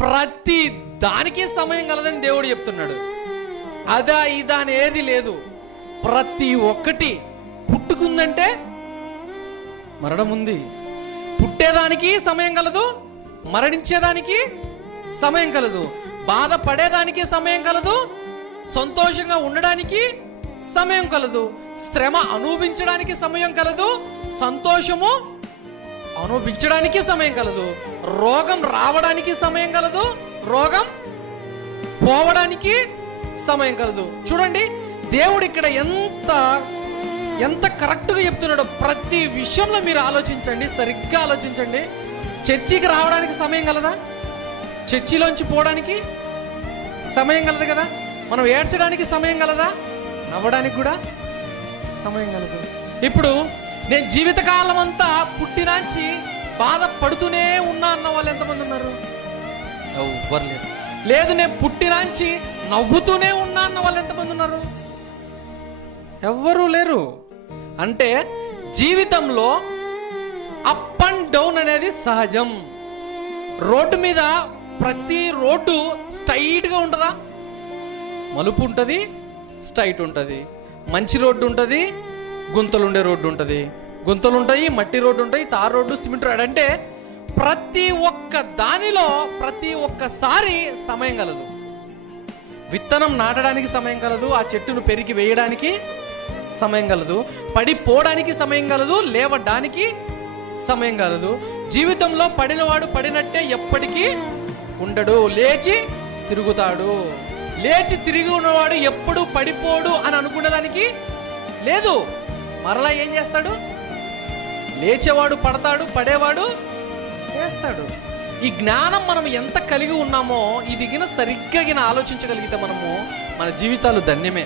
ప్రతి దానికి సమయం కలదని దేవుడు చెప్తున్నాడు. అదా ఇదా అని ఏది లేదు. ప్రతి ఒక్కటి పుట్టుకుందంటే మరణం ఉంది. పుట్టేదానికి సమయం కలదు, మరణించేదానికి సమయం కలదు, బాధపడేదానికి సమయం కలదు, సంతోషంగా ఉండడానికి సమయం కలదు, శ్రమ అనుభవించడానికి సమయం కలదు, సంతోషము అనుభవించడానికి సమయం కలదు, రోగం రావడానికి సమయం కలదు, రోగం పోవడానికి సమయం కలదు. చూడండి దేవుడు ఇక్కడ ఎంత కరెక్ట్గా చెప్తున్నాడో. ప్రతి విషయంలో మీరు ఆలోచించండి, సరిగ్గా ఆలోచించండి. చర్చికి రావడానికి సమయం కలదా? చర్చిలోంచి పోవడానికి సమయం కలదు కదా? మనం ఏడ్చడానికి సమయం కలదా? నవ్వడానికి కూడా సమయం కలదు. ఇప్పుడు నేను జీవితకాలం అంతా పుట్టినాంచి బాధపడుతూనే ఉన్నా అన్న వాళ్ళు ఎంతమంది ఉన్నారు? ఎవ్వరు లేరు. లేదు నేను పుట్టినాంచి నవ్వుతూనే ఉన్నా అన్న వాళ్ళు ఎంతమంది ఉన్నారు? ఎవ్వరూ లేరు. అంటే జీవితంలో అప్ అండ్ డౌన్ అనేది సహజం. రోడ్డు మీద ప్రతి రోడ్డు స్ట్రైట్గా ఉంటుందా? మలుపు ఉంటుంది, స్ట్రైట్ ఉంటుంది. మంచి రోడ్డు ఉంటుంది, గుంతలుండే రోడ్డు ఉంటుంది, గుంతలు ఉంటాయి, మట్టి రోడ్డు ఉంటాయి, తార్ రోడ్డు, సిమెంట్ రోడ్డు. అంటే ప్రతి ఒక్క దానిలో ప్రతి ఒక్కసారి సమయం కలదు. విత్తనం నాటడానికి సమయం కలదు, ఆ చెట్టును పెరిగి వేయడానికి సమయం కలదు, పడిపోవడానికి సమయం కలదు, లేవడానికి సమయం కలదు. జీవితంలో పడినవాడు పడినట్టే ఎప్పటికీ ఉండడు, లేచి తిరుగుతాడు. లేచి తిరిగి ఉన్నవాడు ఎప్పుడు పడిపోడు అని అనుకునేదానికి లేదు. మరలా ఏం చేస్తాడు? లేచేవాడు పడతాడు, పడేవాడు లేస్తాడు. ఈ జ్ఞానం మనం ఎంత కలిగి ఉన్నామో ఇది సరిగ్గా ఆలోచించగలిగితే మనము మన జీవితాలు ధన్యమే.